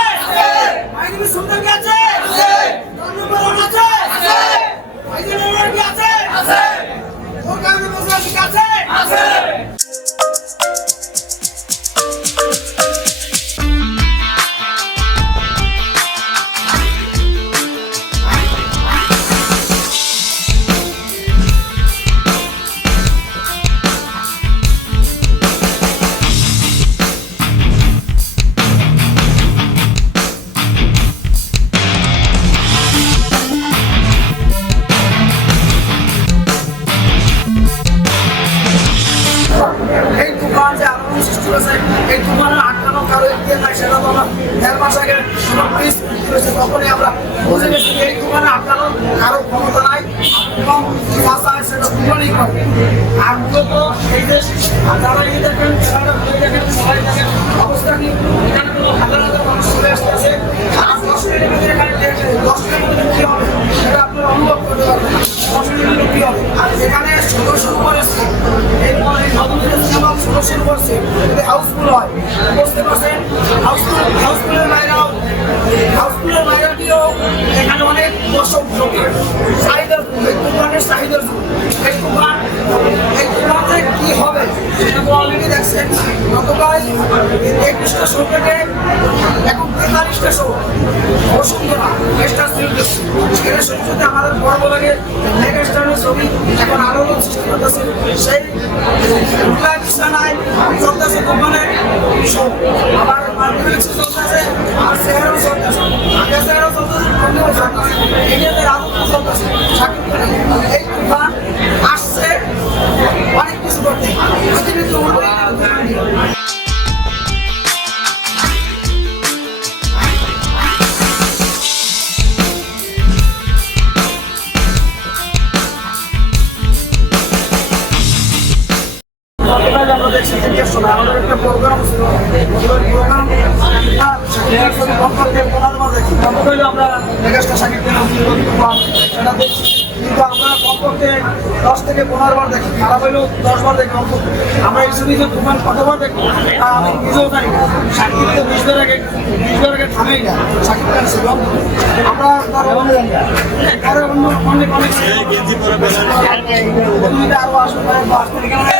আছে। আছে। আছে। আছে। করেছে। এই তুফানের আটকানো কারও ইতিহাস নাই, সেটা তো আমরা দেড় মাস আগে করেছে, তখনই আমরা বুঝে গেছি এই তুফানে আটকানো কারও ক্ষমতা নাই এবং ভাষায় সেটা তুফানই করে আর মূলত এই যে যারা যারা এই দেখেন সবাই অবস্থা কি এখানে মানুষ চলে আসতেছে। আর দশ মিনিটের দশ মিনিটের কি সেটা আপনারা অনুভব করতে পারবেন। দশ মিনিটের কি হবে? আর এখানে করেছে, এরপর এই নতুন করছে যদি হাউসফুল হয়। বুঝতে পারছেন হাউসফুল হাউসফুলের বাইরেও হাউসফুলের বাইরেও এখানে অনেক দর্শক ঢোকে চাহিদার একটু দোকানের চাহিদার একটু দোকান এই দোকানে কি হবে? সেটা তো অলরেডি দেখছেন। গতকাল একুশটা শো থেকে এখন তেতাল্লিশটা শো বসুন্ধরা এক্সট্রা সিল সেটা শুরুতে আমাদের গর্ব লাগে মেগা ছবি এখন আরও সৃষ্টি করতেছে। সেই চলতেছে দোকানে আবার মার্কেট আর চেহারাও আগে চেহারাও চলতেছে ইন্ডিয়াতে এই আমরা দেখছি তিনটের সময় আমাদের একটা প্রোগ্রাম ছিল প্রোগ্রাম গতকাল আমরা মেগাস্টার সাকিব সেটা দেখছি। কিন্তু আমরা কমপক্ষে দশ থেকে পনেরো বার দেখি খারাপ হইলেও দশ বার দেখি অন্তত আমরা এই যে তুফান কতবার দেখি? তা আমি নিজেও জানি সাকিব তো বিশ আগে বিশ আগে থামেই না। সাকিব খান ছিল। আমরা তার পরে অন্য অনেক অনেক অন্যদের আরও আসবে আসতে